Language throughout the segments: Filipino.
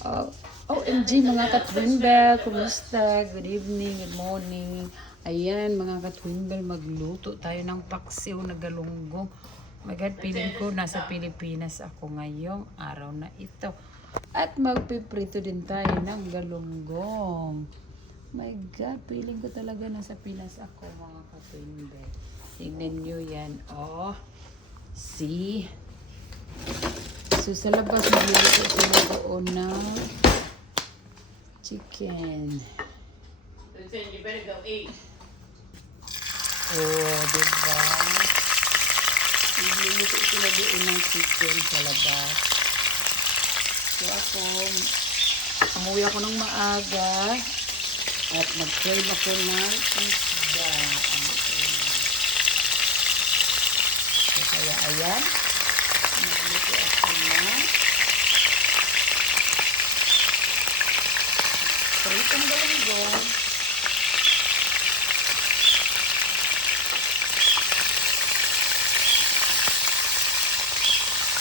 Oh, OMG mga ka-Twinbell, kumusta? Good evening, good morning. Ayan mga ka-Twinbell, magluto tayo ng paksiw na galunggong. My God, feeling ko nasa Pilipinas ako ngayong araw na ito. At magpiprito din tayo ng galunggong. My God, feeling ko talaga nasa Pinas ako mga ka-Twinbell. Tingnan nyo yan. Oh, see? So, sa labas, magluluto sila doon ng chicken. Listen, you better go eat. Oh, diba? Magluluto sila doon ng chicken sa labas. So, umuwi ako ng maaga at mag-crave ako ng isda. So, kaya ayan. Magluluto ako ng pritong galunggong.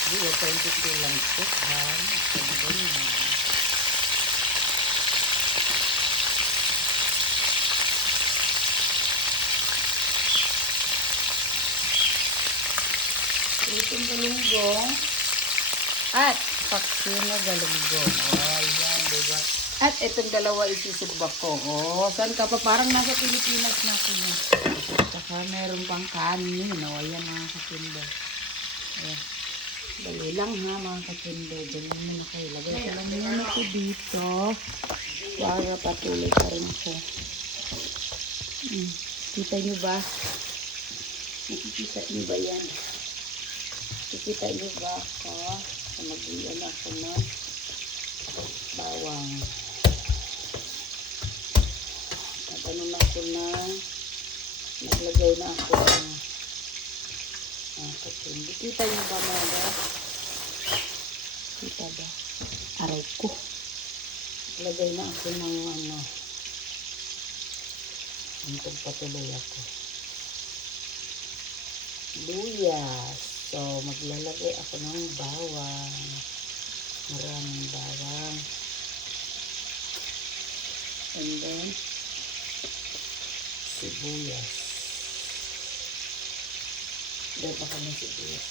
Hindi, 22 lang ito. Pritong galunggong at paksiw na galunggong. Oh, yan, diba? At itong dalawa isusubak ko. Oh, saan ka pa? Parang nasa Pilipinas na ako niya. Saka meron pang kanin. Oh, ayan mga katimba. Ayan. Dali lang ha mga katimba. Diyan muna kayo. Lagay ko lang muna ako dito. Para patuloy pa rin ako. Kita nyo ba? Nakikita nyo ba yan? Nakikita nyo ba ako? Mag-iyan ako ng bawang. At ano na ako na naglagay na ako ng katindi. Kita nyo ba mga? Kita ba? Aray ko. Naglagay na ako ng patuloy ako. Luyas. So, maglalagay ako ng bawang. Maraming bawang. And then, sibuyas. Dahil pa kami sibuyas.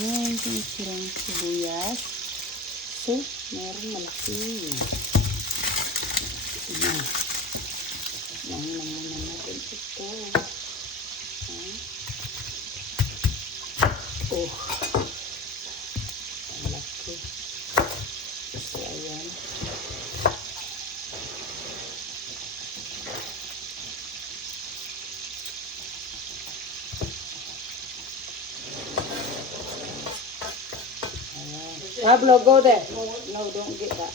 Ayan, sinisirang sibuyas. So, meron malaki. Ayan. Lang muna natin ito. Oh. Ang laki. So, ayan. Pablo, go there. No, don't get that.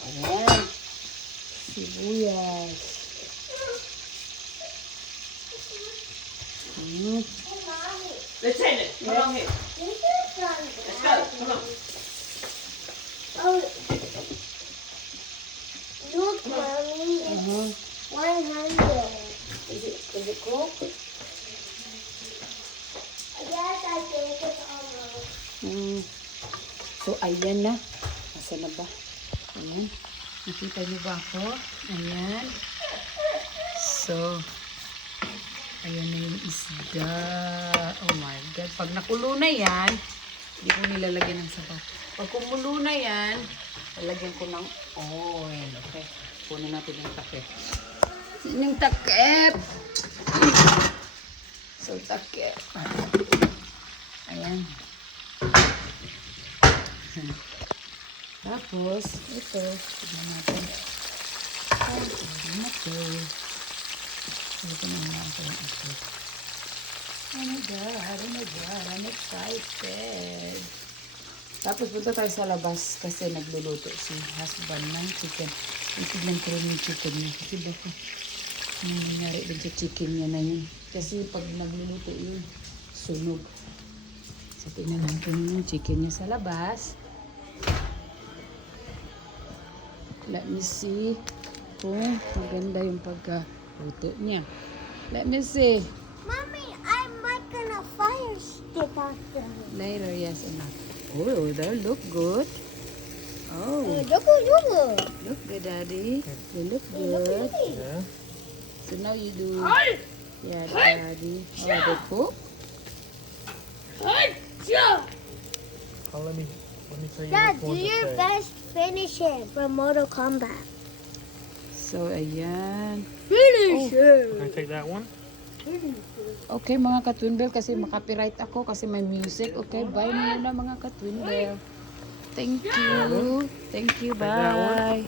Ayan. Sibuyas. Let's send it. Come on here. Let's go. Come on. Oh, look, Mommy, it's 100. Is it cooked? Yes, I think it's almost. So, ayan na. Nasaan na ba? Ayan. Nakita niyo ba ako? Ayan. So, ayan na yung isda. Oh my God. Pag nakulo na yan, hindi ko nilalagyan ng sabaw. Pag kumulo na yan, lalagyan ko ng oil. Okay. Punin natin yung takip. Yung takip! So, takip. Ayan. Tapos, ito. Tignan natin. Ay, tignan natin. Ito na natin ito. Oh my God, I'm excited. Tapos punta tayo sa labas kasi nagluluto si husband ng chicken. Itignan ko rin yung chicken niya. Kasi baka nangyari din sa chicken niya na yun. Kasi pag nagluluto yun, sunog. So, tingnan natin yung chicken niya sa labas. Let me see kung maganda yung pagkaluto niya. Let me see. Mommy, I'm making a fire stick after. Later, yes, enough. Oh, that look good. Oh, Look. look good, Daddy. They look good. Yeah. So now you do. Yeah, Daddy. Oh, they cook. Oh, let me tell you Dad, which do ones to your say. best finish it from Mortal Kombat. So, ayan. Finish it. Can I take that one? Okay, mga ka-twinbell, kasi makapiright ako kasi may music. Okay, bye muna mga ka-twinbell. Thank you. Thank you, Like that one? bye.